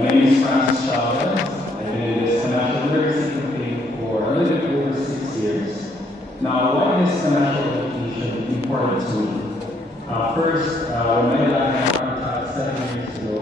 My name is Francis Chavez. I've been in this financial literacy campaign for a little bit over 6 years. Now, why is financial education important to me? First, when my dad and I were taught 7 years ago,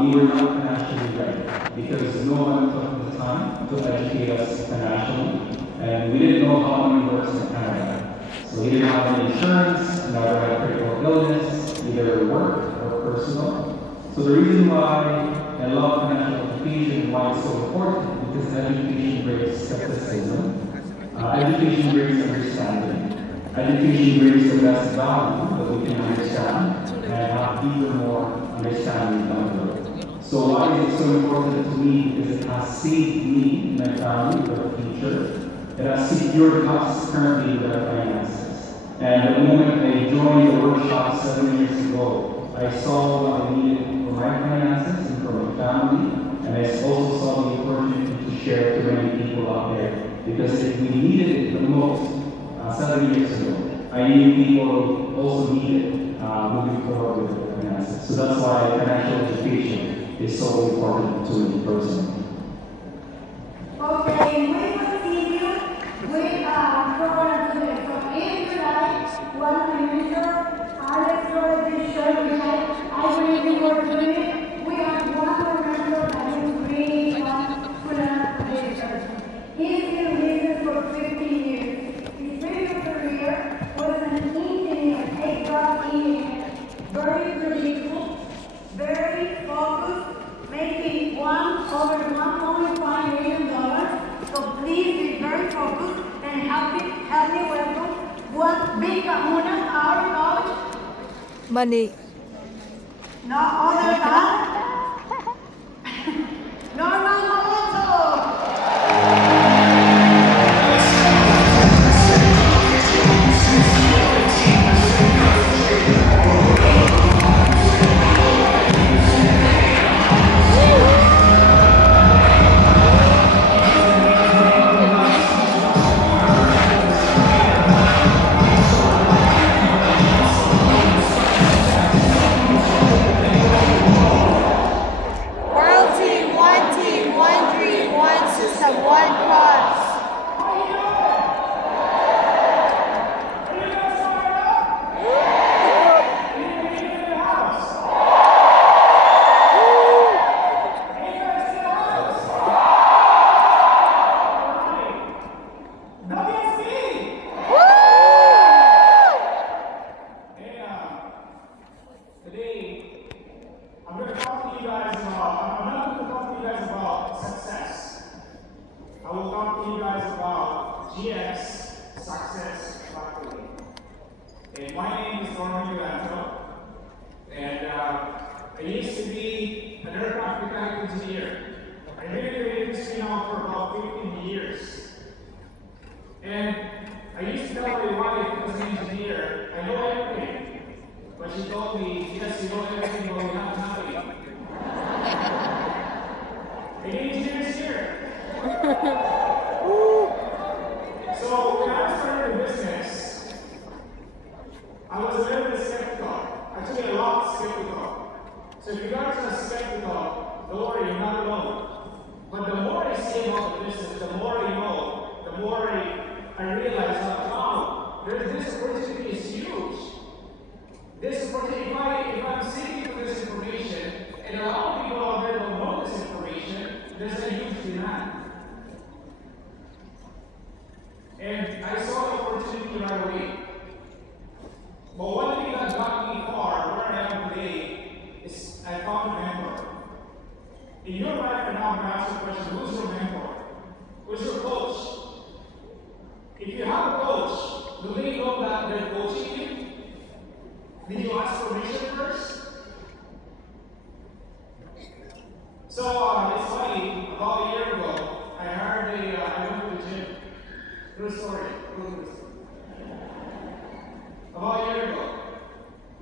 we were not financially ready because no one took the time to educate us financially, and we didn't know how money works in Canada. So we didn't have any insurance, never had critical illness, either work or personal. So the reason why I love financial education and why it's so important because education breaks skepticism, education breaks understanding, education brings the best value that we can understand and have even more understanding down the road. So why is it so important to me? Because it has saved me and my family for the future. It has secured us currently with our finances. And the moment I joined the workshop 7 years ago, I saw what I needed for my finances and for my family, and I also saw the opportunity to share to many people out there. Because if we needed it the most 7 years ago, I knew people also need it moving forward with their finances. So that's why financial education is so important to me personally. Okay, we continue with our program today. So if you like one minister, Alex Rodriguez, which I believe you were doing it, we have one member that is really He's been in business for 15 years. His previous career was an engineer, aircraft engineer, very predictable, very focused, making over $1.5 million. So please be very focused and help me welcome one big kahuna, our coach. Money. No other than Norman Alonso. And my name is Norman Ulanto, and I used to be an aircraft mechanical engineer. I've been in the industry now for about 15 years. And I used to tell my wife, as an engineer, I know everything. But she told me, yes, you know everything, but we have nothing. And the engineer's here. So when I started the business, I was a little bit skeptical. Actually, a lot skeptical. So if you guys are skeptical, don't worry, you're not alone. But the more I see about the business, the more I know, the more I realize that, wow, this opportunity is huge. This opportunity, if I'm seeking for this information, and a lot of people out there don't know this information, there's a huge demand. And I saw the opportunity right away. But one thing that got me far, where I am today, is I found a mentor. In your life right now, I'm going to ask you a question, who's your mentor? Who's your coach? If you have a coach, do they know that they're coaching you? Did you ask permission first? So, it's funny, about a year ago, I went to the gym. True story. About a year ago.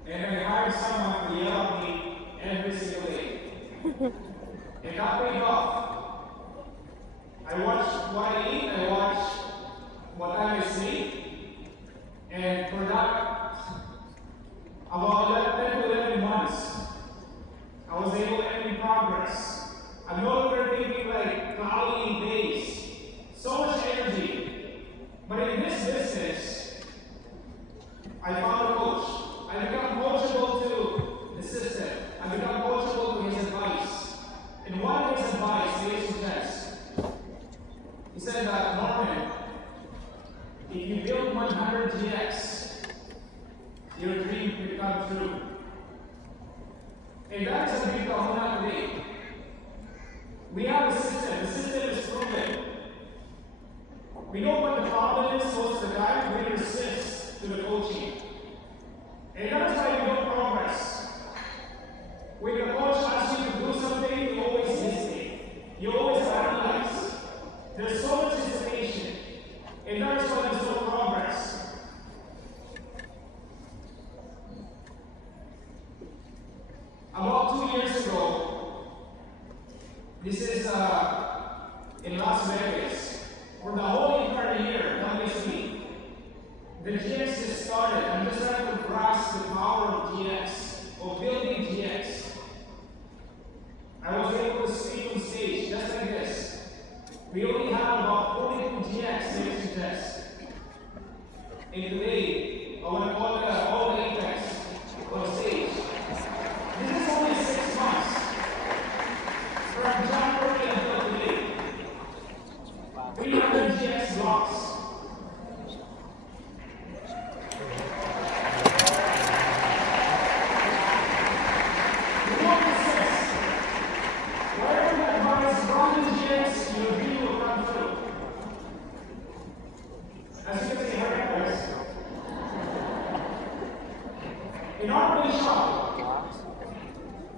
And I hired someone to yell at me every single day. And that paid off. I watched what I eat, I watched what time I sleep. And for that, about 10 to 11 months, I was able to make progress. most of the time, we resist to the coaching. And that's why we don't progress. When the coach asks you to do something, you always hesitate. You always analyze. There's so much hesitation. And that's why there's no progress. About 2 years ago, this is in Las Vegas, for the whole entire year, not this week, the GX just started. I'm just trying to grasp the power of GX, of building GX. I was able to speak on stage just like this. We only have about 42 GX safety tests. And today, I want to call all the Apex on stage. This is only 6 months. From January until today. 300 GX blocks. In our big shop,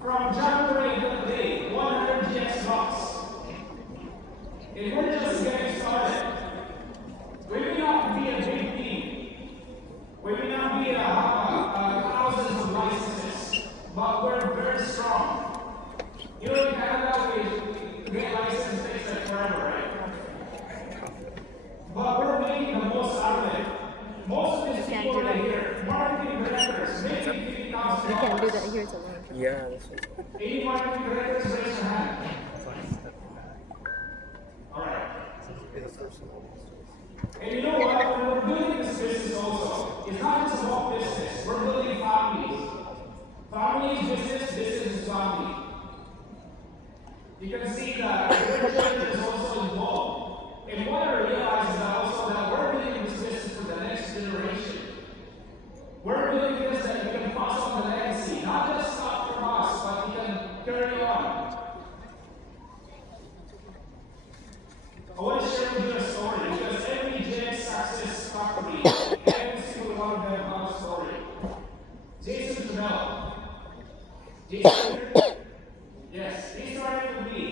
from January to today, 100 GX blocks. And we're just getting started. We may not be a big team. We may not be thousands of licenses, but we're very strong. You know, in Canada, we get license takes like forever, right? But we're making the most out of it. Most of these people that are here, marketing directors, making $50,000. You can't do that here, it's alone. Yeah, that's what. Any marketing directors, raise your hand. All right. And you know what? When we're building this business also, it's not just about business. We're building families. Family is business, business is family. You can see that the church is also involved. And what I realize is that also that we're building this business for the next generation. We're building this that we can pass on the legacy, not just stop from us, but we can carry on. I want to share with you a story because every GX success factory, every single one of them has a story. Jason Trudell. Jason, yes, he started with me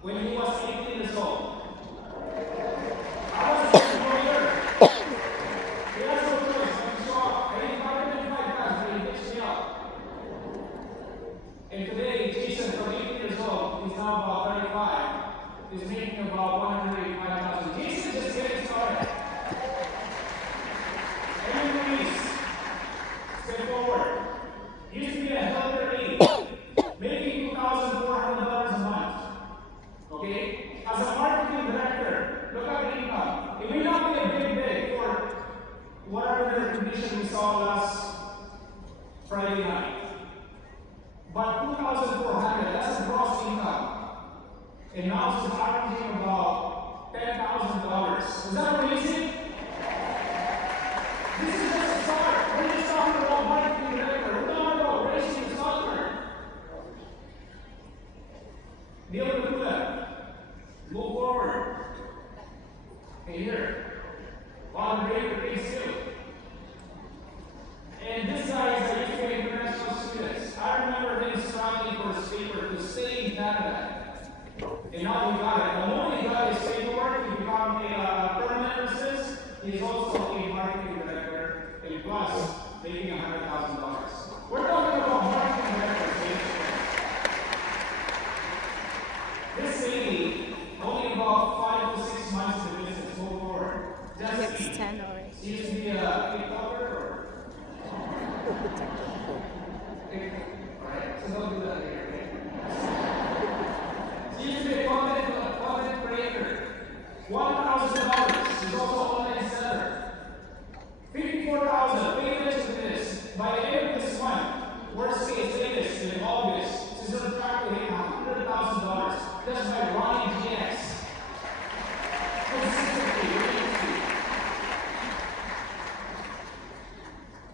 when he was 18 years old. I was a lawyer. He has no choice but to show up. I invited him 5 times, but he pitched me up. And today, Jason, from 18 years old, he's now about 35. Is making about 185,000. Jason just getting started. Every release, step forward. Used to be a helper aide, making $2,400 a month. Okay? As a marketing director, look at the income. It may not be a big for whatever the condition we saw last Friday night. But $2,400, that's a gross income. And now she's averaging about $10,000. Is that amazing? This is just a start. We're just talking about marketing director. We're talking about raising the software. Be able to do that. Move forward. Okay, here. On the break, the case too. And this guy is a UK international student. I remember him struggling for his paper to stay in Canada. And now we got it. The moment he got his paperwork, he became a permanent resident. He's also a marketing director, and plus making $100,000. We're talking about marketing directors. This lady, only about 5 to 6 months in the business, go forward. Just It's 10 already. she used to be a TikToker or? Alright, so don't do that here. She used to be a content creator. $1,000. She's also an online seller. $54,000. Pay attention to this. By the end of this month, worst case latest in August, she's on track to hit $100,000 just by running GX. Consistently, religiously.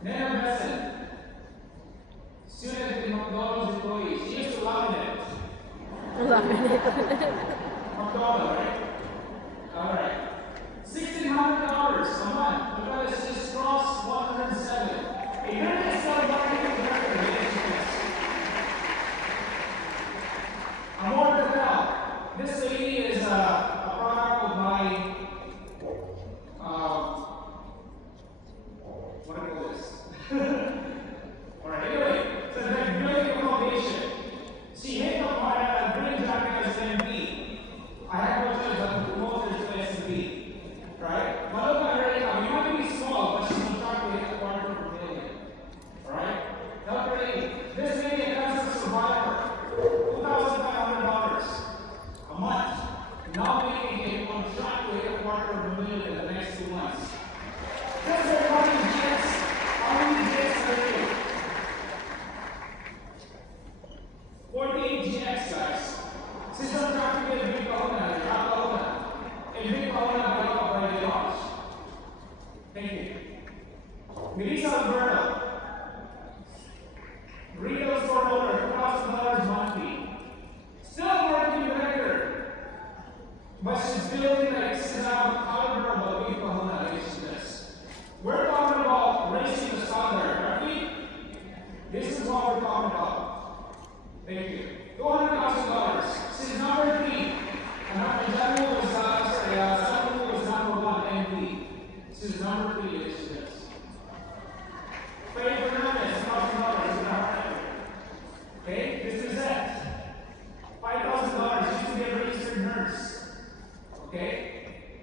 Nana Besson, student at McDonald's employee. She used to love it. McDonald's, right? Alright. $1,600 a month. Look at this, just crossed 107. A very solid marketing director, ladies and gentlemen. I'm more than that. This lady is a product of my, what do I call this? Alright, anyway, so it's like building a foundation. She hit up my green jacket as an MP. I have no choice but to promote her to SMP. Right? But look at her income. You might be small, but she's on track to hit $250,000. Alright? Now, this lady a cancer survivor. $2,500 a month. Now making it on track to hit $250,000 in the next 2 months. That's what how many jets are you? 48 GX, guys. She's on track to get a big kahuna, and big kahuna by the launch. Thank you. Melissa Alberto. Retail store owner, $2,000 monthly. Still a marketing director. But she's building like she's now a caliber of a big kahuna, ladies and gentlemen. We're talking about raising the standard, aren't we? This is what we're talking about. Thank you. $200,000. She's number 3. And Jamu was, Samu was number 1 MP. She's number 3, ladies and gentlemen. Faye Fernandez, $1,000. Okay, this is it. $5,000. Used to be a registered nurse. Okay?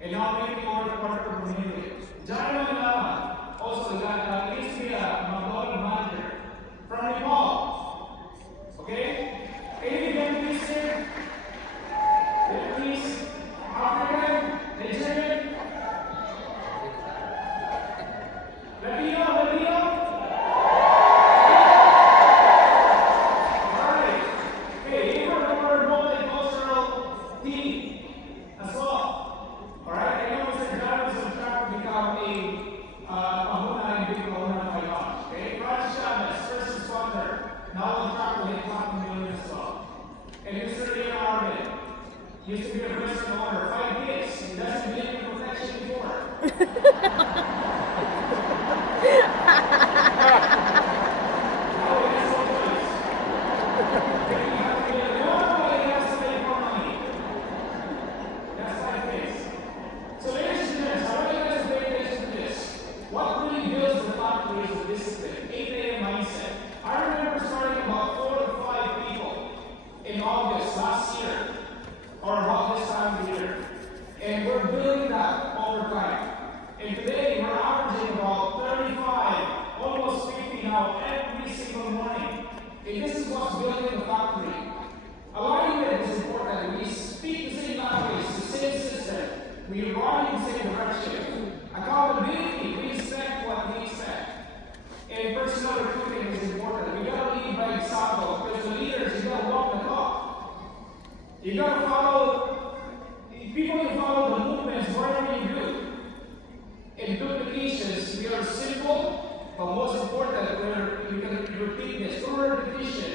And now making over $250,000. Johnny Manilama, also the guy that used to be a McDonald's manager from Nepal. Okay? Any Vietnamese here? Vietnamese? African? Nigerian? Latino? Alright. Okay, you were a multicultural team as well. Alright, I know Mr. John is on track to become a kahuna and big kahuna by launch. Okay, Raj Chavez, first responder, now on track to hit $500,000 as well. And Mr. Ian Arvin, used to be a restaurant owner, 5 kids, he doesn't believe in protection before. Now he has no choice. Okay, you have to be a one, but he has to pay more money. That's 5 kids. So ladies and gentlemen, I want you guys to pay attention to this. What really builds the factory is the discipline, 8 a.m. mindset. I remember starting about 4 to 5 people in August last year, or about this time of the year. And we're building that over time. And today we're averaging about 35, almost 50 now every single morning. And this is what's building the factory. Alignment is important. We speak the same language, the same system. We run in the same direction. Accountability, we expect what we expect. And personal recruiting is important. We gotta lead by example. Because the leaders, you gotta walk the talk. You gotta follow, people you follow the movements, whatever you do. In duplications, we are simple, but most important, you can repeat this. Through repetition,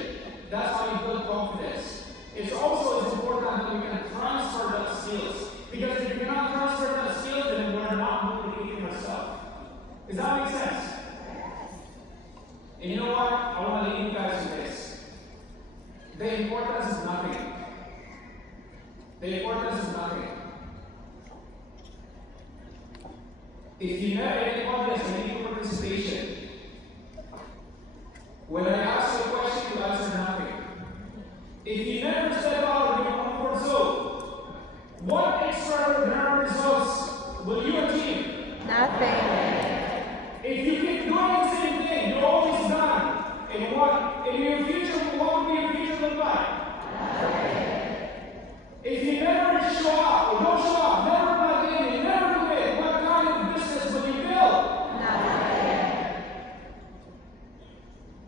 that's how you build confidence. It's also important that we can transfer that skills. Because if you cannot transfer that skills, then we're not duplicating ourselves. Does that make sense? And you know what? I want to leave you guys with this. The importance is nothing. The importance is nothing. If you never any confidence, I need your participation. When I ask you a question, you answer nothing. If you never step out of your comfort zone, what extraordinary results will you achieve? Nothing. If you keep doing the same thing, you're always done. And what in your future, what will your future look like? If you never show up or don't show up, never plug in, you never do it, what kind of business will you build? Nothing.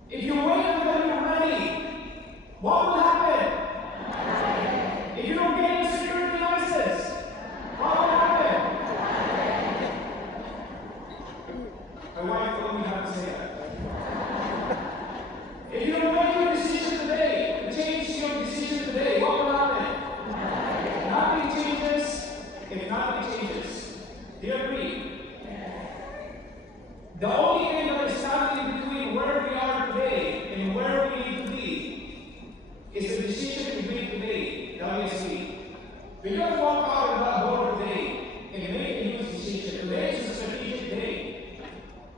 If you wait We don't walk out of that door today and make a huge decision. Today is a strategic day.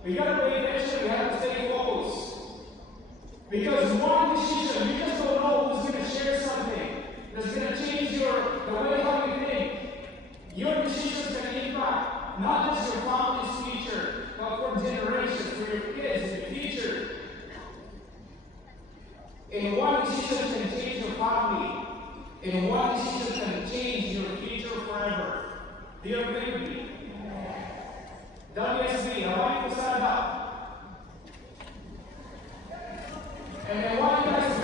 We gotta pay attention, we have to stay focused. Because one decision, you just don't know who's gonna share something that's gonna change the way how you think. Your decisions can impact not just your family's future, but for generations, for your kids in the future. And one decision can change your family. And one decision can change your future forever. Do you agree with me? WSB, I want you to stand up. And I want you guys to